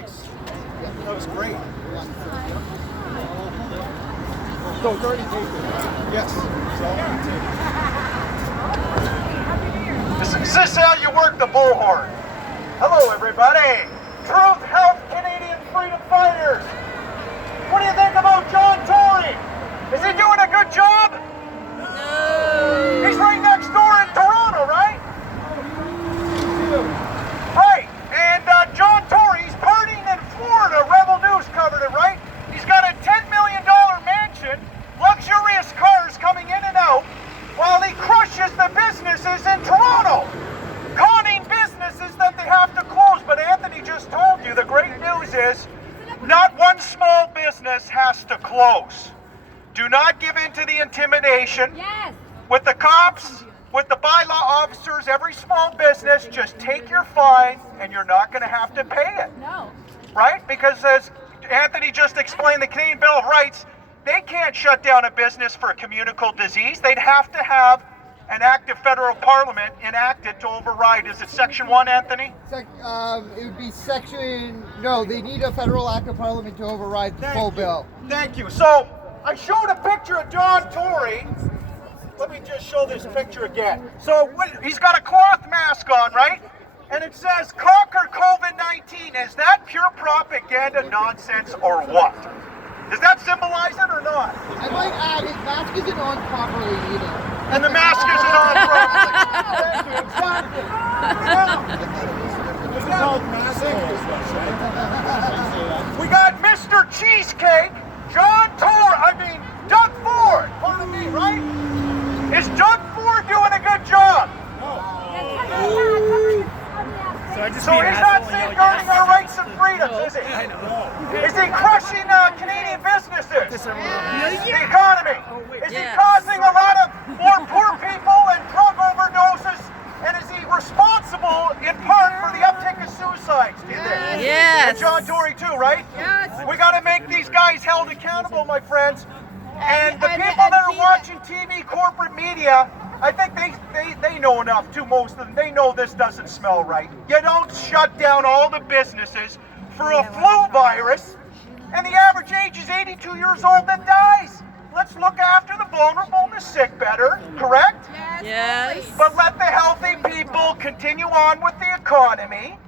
Thanks. That was great. So it's already taken. Yes. Is this how you work the bullhorn? Hello, everybody. Truth, health, Canadian freedom fighters. What do you think about John Tory? Is he doing a good job? No. He's right next door in Toronto, right? Right. And John Tory, he's partying in Florida. Rebel News covered it, right? He's got a $10 million mansion, luxurious cars coming in and out, while he crushes the businesses in Toronto, conning businesses that they have to close. But Anthony just told you the great news is not one small business has to close. Do not give in to the intimidation. Yes. With the cops, with the bylaw officers, every small business, just take your fine and you're not going to have to pay it. No. Right? Because as Anthony just explained, the Canadian Bill of Rights, they can't shut down a business for a communicable disease. They'd have to have an act of federal parliament enacted to override. Is it Section 1, Anthony? It would be section, no, they need a federal act of parliament to override the full bill. Thank you. So I showed a picture of John Tory. Let me just show this picture again. So he's got a cloth mask on, right? And it says, conquer COVID-19. Is that pure propaganda nonsense or what? Does that symbolize it or not? I might add, his mask isn't on properly either. And the mask isn't on properly. Thank you, exactly. It's called masking. We got Mr. Cheesecake, John Doug Ford, pardon me, right? Is Doug Ford doing a good job? So he's not safeguarding our rights and freedoms, is he? Is he crushing Canadian businesses? The economy? Is he causing a lot of more poor people and drug overdoses? And is he responsible in part for the uptick of suicides, do you think? Yes. And John Tory too, right? Yes. We got to make these guys held accountable, my friends. And the people that are watching TV, corporate media, I think they know enough too, most of them. They know this doesn't smell right. You don't shut down all the businesses for a flu virus, and the average age is 82 years old that dies. Let's look after the vulnerable and the sick better, correct? Yes. But let the healthy people continue on with the economy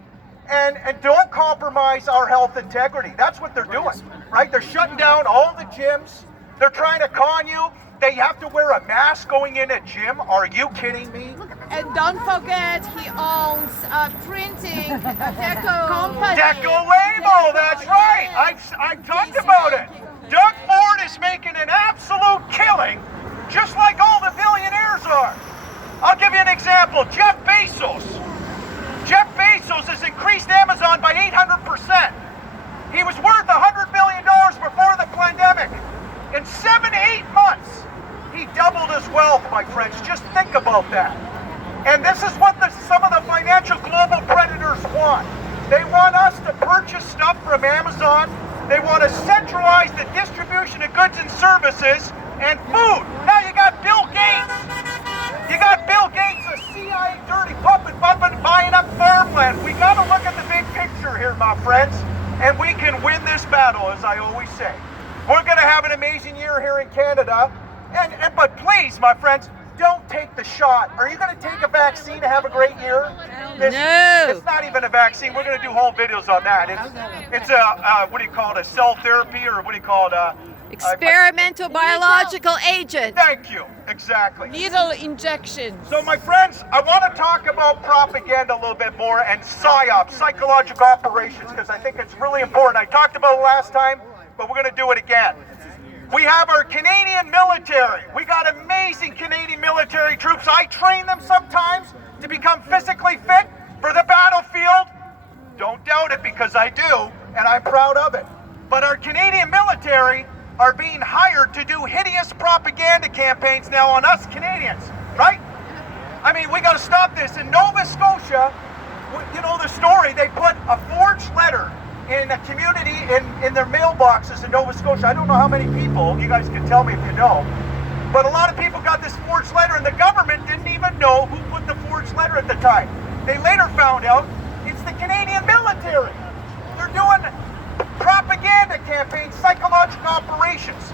and don't compromise our health integrity. That's what they're doing, right? They're shutting down all the gyms. They're trying to con you. They have to wear a mask going in a gym. Are you kidding me? And don't forget, he owns a printing company. Deco Label, that's right. I've talked about it. Doug Ford is making an absolute killing, just like all the billionaires are. I'll give you an example. Jeff Bezos. Jeff Bezos has increased Amazon by 800%. He was worth $100 billion before the pandemic. In 7 to 8 months, he doubled his wealth, my friends. Just think about that. And this is what some of the financial global predators want. They want us to purchase stuff from Amazon. They want to centralize the distribution of goods and services and food. Now you got Bill Gates. You got Bill Gates, a CIA dirty puppet buying up farmland. We got to look at the big picture here, my friends, and we can win this battle, as I always say. We're going to have an amazing year here in Canada, but please, my friends, don't take the shot. Are you going to take a vaccine to have a great year? No. It's not even a vaccine. We're going to do whole videos on that. It's a, what do you call it, a cell therapy, or what do you call it? Experimental biological agent. Thank you. Exactly. Needle injection. So, my friends, I want to talk about propaganda a little bit more and PSYOP, psychological operations, because I think it's really important. I talked about it last time, but we're going to do it again. We have our Canadian military. We got amazing Canadian military troops. I train them sometimes to become physically fit for the battlefield. Don't doubt it, because I do, and I'm proud of it. But our Canadian military are being hired to do hideous propaganda campaigns now on us Canadians, right? I mean, we got to stop this. In Nova Scotia, you know the story, they put a forged letter in a community in their mailboxes in Nova Scotia. I don't know how many people, you guys can tell me if you know, but a lot of people got this forged letter, and the government didn't even know who put the forged letter at the time. They later found out it's the Canadian military. They're doing modifications.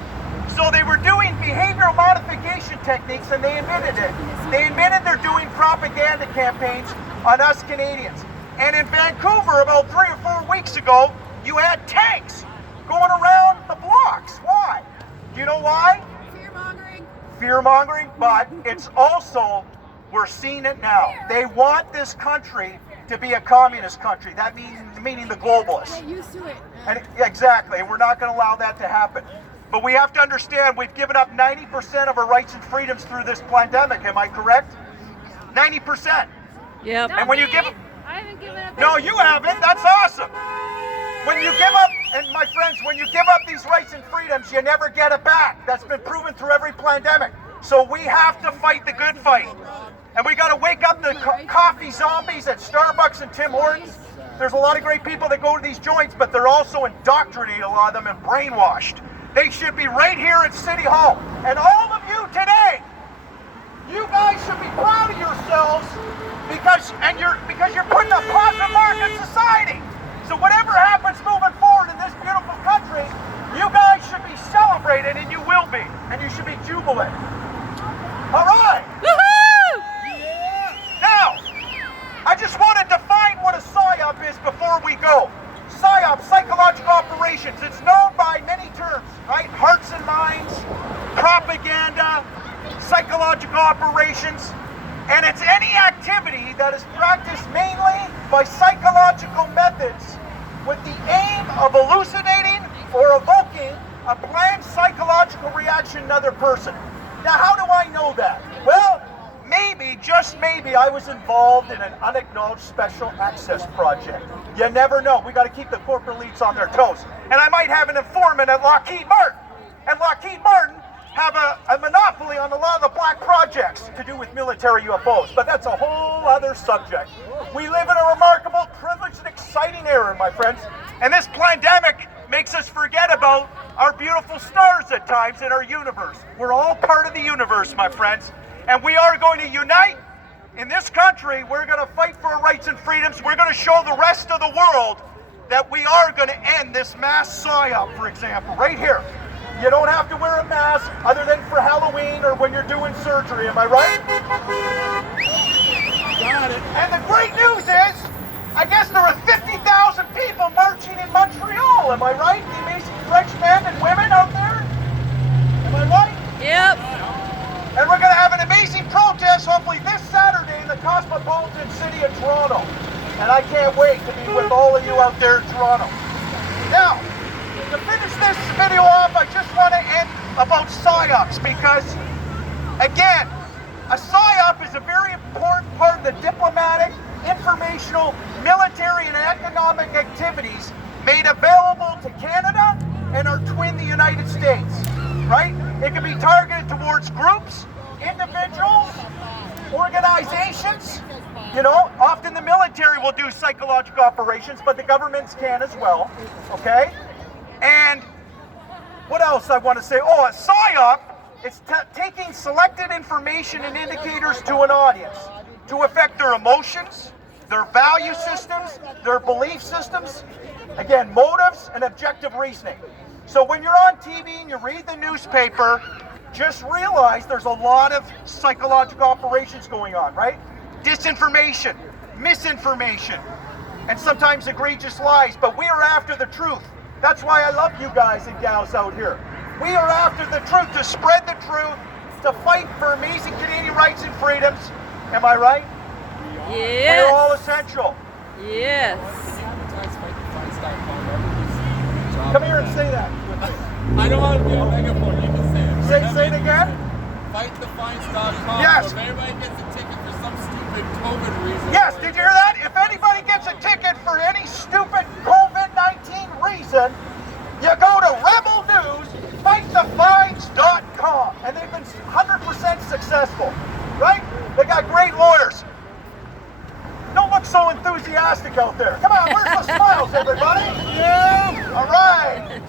So they were doing behavioral modification techniques, and they admitted it. They admitted they're doing propaganda campaigns on us Canadians. And in Vancouver, about 3 or 4 weeks ago, you had tanks going around the blocks. Why? Do you know why? Fear-mongering. Fear-mongering, but it's also, we're seeing it now. They want this country to be a communist country. That meaning the globalists. Get used to it. And exactly, we're not going to allow that to happen. But we have to understand we've given up 90% of our rights and freedoms through this pandemic. Am I correct? 90%. Yep. And when you give, I haven't given up. no, you haven't. That's awesome. When you give up, and my friends, when you give up these rights and freedoms, you never get it back. That's been proven through every pandemic. So we have to fight the good fight. And we got to wake up the coffee zombies at Starbucks and Tim Hortons. There's a lot of great people that go to these joints, but they're also indoctrinated, a lot of them, and brainwashed. They should be right here at City Hall. And all of you today, you guys should be proud of yourselves because you're putting a positive mark in society. So whatever happens moving forward in this beautiful country, you guys should be celebrated, and you will be. And you should be jubilant. All right. Woohoo! Now, I just want to define what a PSYOP is before we go. PSYOP, psychological operations. It's known by many terms, right? Hearts and minds, propaganda, psychological operations. And it's any activity that is practiced mainly by psychological methods with the aim of elucidating or evoking a planned psychological reaction in another person. Now, how do I know that? Well, maybe, just maybe, I was involved in an unacknowledged special access project. You never know. We got to keep the corporate elites on their toes. And I might have an informant at Lockheed Martin. And Lockheed Martin have a monopoly on a lot of the black projects to do with military UFOs. But that's a whole other subject. We live in a remarkable, privileged, and exciting era, my friends. And this pandemic makes us forget about our beautiful stars at times in our universe. We're all part of the universe, my friends. And we are going to unite in this country. We're going to fight for our rights and freedoms. We're going to show the rest of the world that we are going to end this mass PSYOP, for example, right here. You don't have to wear a mask other than for Halloween or when you're doing surgery, am I right? Got it. And the great news is, I guess there are 50,000 people marching in Montreal, am I right? The amazing French men and women out there? Am I right? Yep. And we're going to have an amazing protest, hopefully this Saturday, in the cosmopolitan city of Toronto. And I can't wait to be with all of you out there in Toronto. Now, to finish this video off, I just want to end about PSYOPs because, again, a PSYOP is a very important part of the diplomatic, informational, military, and economic activities made available to Canada and our twin, the United States, right? It can be targeted towards groups, individuals, organizations. You know, often the military will do psychological operations, but the governments can as well, okay? And what else I want to say? Oh, a PSYOP is taking selected information and indicators to an audience to affect their emotions, their value systems, their belief systems, again, motives and objective reasoning. So when you're on TV and you read the newspaper, just realize there's a lot of psychological operations going on, right? Disinformation, misinformation, and sometimes egregious lies, but we are after the truth. That's why I love you guys and gals out here. We are after the truth, to spread the truth, to fight for amazing Canadian rights and freedoms. Am I right? Yes. We're all essential. Yes. Come here and say that. I don't want to be a megaphone, you can say it. Say it again? Fightthefines.com. Yes. So if everybody gets a ticket for some stupid COVID reason. Yes, did you hear that? If anybody gets a ticket for any stupid COVID-19 reason, you go to Rebel News, fightthefines.com, and they've been 100% successful, right? They got great lawyers. Don't look so enthusiastic out there. Come on, where's the smiles, everybody? Yeah. All right.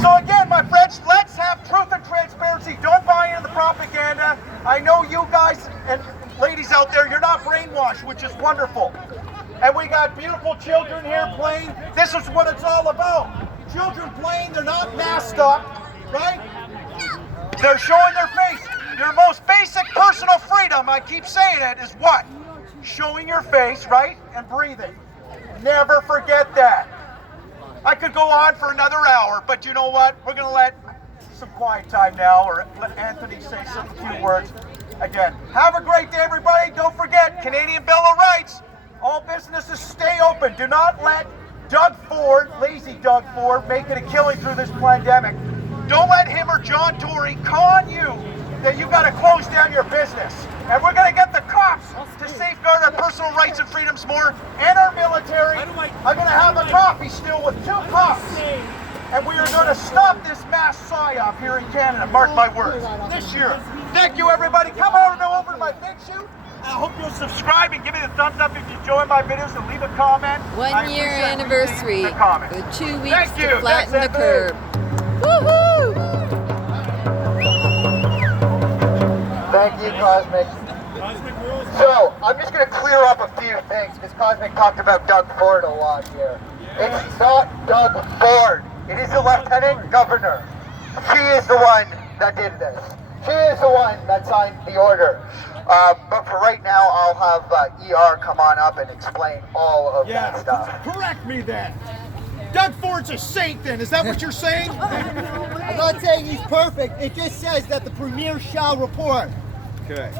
So again, my friends, let's have truth and transparency. Don't buy into the propaganda. I know you guys and ladies out there, you're not brainwashed, which is wonderful. And we got beautiful children here playing. This is what it's all about. children playing, they're not masked up, right? They're showing their face. Your most basic personal freedom, I keep saying it, is what? Showing your face, right? And breathing. Never forget that. I could go on for another hour, but you know what? We're going to let some quiet time now, or let Anthony say some few words. Again, have a great day, everybody. Don't forget, Canadian Bill of Rights. All businesses stay open. Do not let Doug Ford, lazy Doug Ford, make it a killing through this pandemic. Don't let him or John Tory con you that you got to close down your business. And we're going to get the cops to safeguard our personal rights and freedoms more, and our military. I'm going to have a coffee still with 2 cops. And we are going to stop this mass psyop here in Canada, mark my words, this year. Thank you, everybody. Come over to my big shoot. I hope you'll subscribe and give me the thumbs up if you enjoy my videos, and leave a comment. 1 year anniversary the comments. with 2 weeks Thank you. to flatten the That's curb. Woohoo! Thank you, Cosmic. So, I'm just going to clear up a few things, because Cosmic talked about Doug Ford a lot here. It's not Doug Ford. It is the Lieutenant Governor. She is the one that did this. She is the one that signed the order. But for right now, I'll have ER come on up and explain all of that stuff. Correct me then. Doug Ford's a saint then, is that what you're saying? I'm not saying he's perfect. It just says that the Premier shall report. Okay.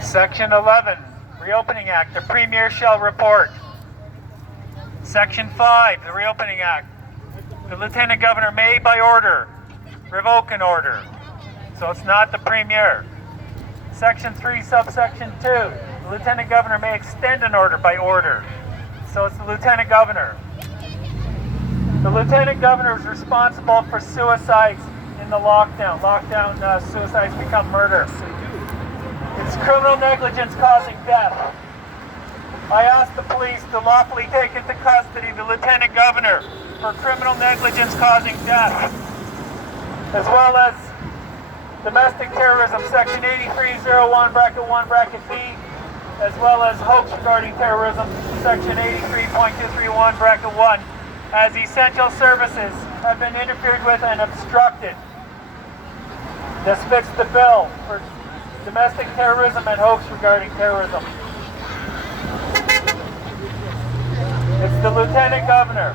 Section 11, Reopening Act, the Premier shall report. Section 5, the Reopening Act, the Lieutenant Governor may, by order, revoke an order. So it's not the Premier. Section 3, subsection 2, the Lieutenant Governor may extend an order by order. So it's the Lieutenant Governor. The Lieutenant Governor is responsible for suicides in the lockdown. Suicides become murder. It's criminal negligence causing death. I ask the police to lawfully take into custody the Lieutenant Governor for criminal negligence causing death, as well as domestic terrorism, section 8301, bracket 1, bracket B, as well as hoax regarding terrorism, section 83.231, bracket 1, as essential services have been interfered with and obstructed. This fits the bill for domestic terrorism and hoax regarding terrorism. It's the Lieutenant Governor.